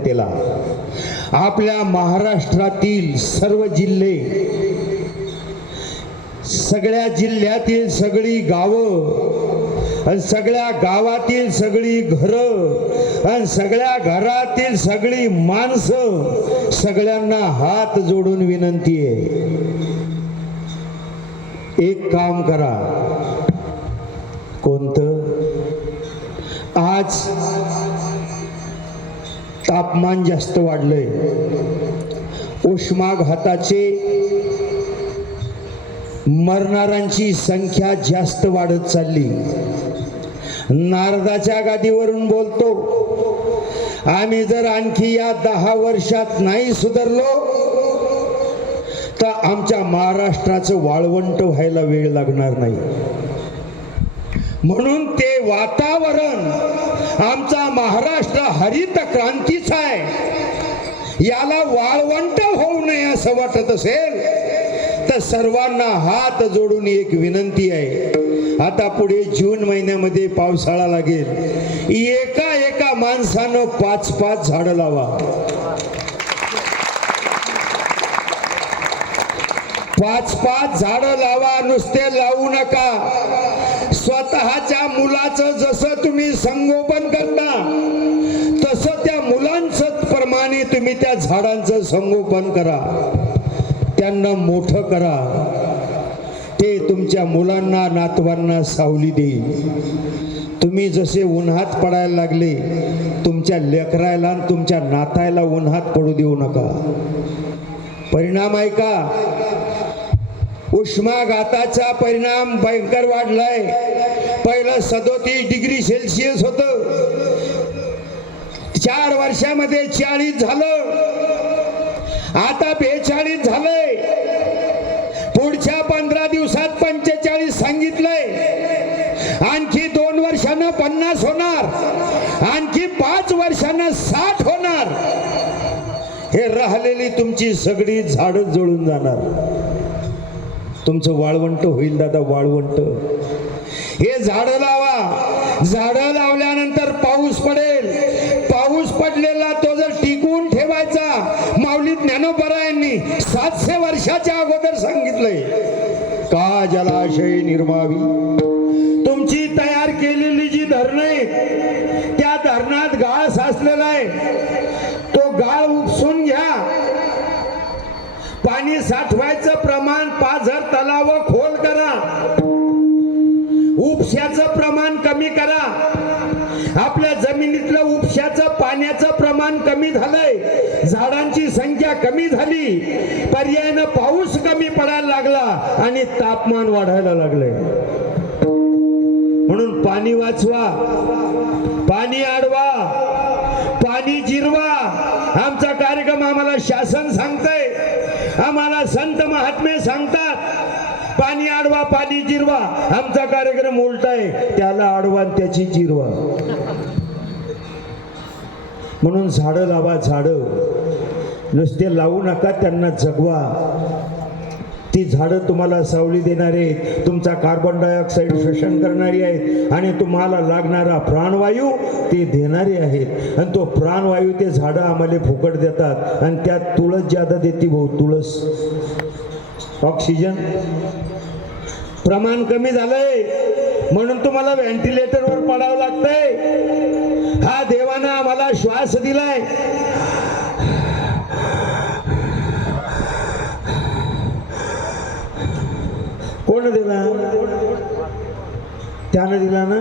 जनतेला, आपल्या महाराष्ट्रातील सर्व जिल्हे, सगळ्या जिल्ह्यातील सगळी गावं आणि सगळ्या गावातील सगळी घरं आणि सगळ्या घरातील सगळी माणसं, सगळ्यांना हात जोडून विनंती आहे, एक काम करा. कोणतं? आज तापमान जास्त वाढलंय, उष्माघाताचे मरणाऱ्यांची संख्या जास्त वाढत चालली. नारदाच्या गादीवरून बोलतो, आम्ही जर आणखी या 10 वर्षात नाही सुधारलो तर आमच्या महाराष्ट्राचं वाळवंट व्हायला वेळ लागणार नाही. म्हणून ते वातावरण आमचा महाराष्ट्र हरित क्रांतीचा आहे, याला वाळवंट होऊ नये असं वाटत असेल तर सर्वांना हात जोडून एक विनंती आहे. आता पुढे जून महिन्यामध्ये पावसाळा लागेल, एका एका माणसानं 5-5 झाडं लावा. 5-5 झाडं लावा, नुसते लावू नका. स्वतःच्या मुलाचं जसं तुम्ही संगोपन करता तसं त्या मुलांचं प्रमाणे तुम्ही त्या झाडांचं संगोपन करा, त्यांना मोठं करा. ते तुमच्या मुलांना नातवांना सावली देईल. तुम्ही जसे उन्हात पडायला लागले, तुमच्या लेकरायला आणि तुमच्या नातायला उन्हात पडू देऊ नका. परिणाम आहे का? उष्माघाताचा परिणाम भयंकर वाढलाय. पहिलं 37 डिग्री सेल्सिअस होतं, 4 वर्षामध्ये 40 झालं, आता 42 झालंय. पुढच्या 15 दिवसात 45 सांगितलंय. आणखी 2 वर्षांना 50 होणार, आणखी 5 वर्षांना 60 होणार. हे राहिलेली तुमची सगळी झाडं जळून जाणार. तुमचं वाळवंट होईल दादा, वाळवंट. हे झाडं लावा. झाडं लावल्यानंतर पाऊस पडेल. पाऊस पडलेला तो जर टिकवून ठेवायचा, माऊली ज्ञानोबरायांनी 700 वर्षाच्या अगोदर सांगितलंय. का जलाशय निर्मावी, तुमची तयार केलेली जी धरणं आहेत त्या धरणात गाळ साचलेला आहे, तो गाळ उपसून घ्या. पाणी साठवायचं प्रमाण 5000 तलाव खोल करा. उपशाचं प्रमाण कमी करा. आपल्या जमिनीतलं उपशाचं पाण्याचं प्रमाण कमी झालंय, झाडांची संख्या कमी झाली, पर्यायानं पाऊस कमी पडायला लागला आणि तापमान वाढायला लागलंय. म्हणून पाणी वाचवा, पाणी अडवा, पाणी जिरवा. आमचा कार्यक्रम आम्हाला शासन सांगतंय, आम्हाला संत महात्मे सांगतात, पाणी अडवा, पाणी जिरवा. आमचा कार्यक्रम उलटा आहे, त्याला अडवा आणि त्याची जिरवा. म्हणून झाडं लावा. झाडं नुसते लावू नका, त्यांना जगवा. ती झाडं तुम्हाला सावली देणारे, तुमचा कार्बन डायऑक्साईड शोषण करणारी आहेत आणि तुम्हाला लागणारा प्राणवायू ते देणारे आहेत. आणि तो प्राणवायू ते झाडं आम्हाला फुकट देतात. आणि त्यात तुळस ज्यादा देते भाऊ, तुळस. ऑक्सिजन प्रमाण कमी झालंय म्हणून तुम्हाला व्हेंटिलेटरवर पडावं लागतंय. हा देवानं आम्हाला श्वास दिलाय. कोण दिला? त्यानं दिला ना.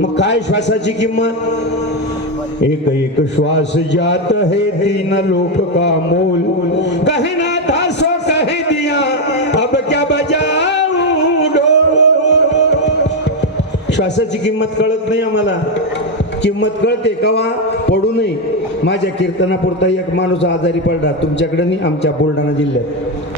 मग काय श्वासाची किंमत? एक एक श्वास जात है तीन लोक का मोल, कहे ना था सो कहे दिया, अब क्या बजाऊं ढोल. श्वासाची किंमत कळत नाही आम्हाला. किंमत कळते कवा? पडू नये. माझ्या कीर्तनापुरता एक माणूस आजारी पडला, तुमच्याकडे नाही, आमच्या बुलढाणा जिल्ह्यात.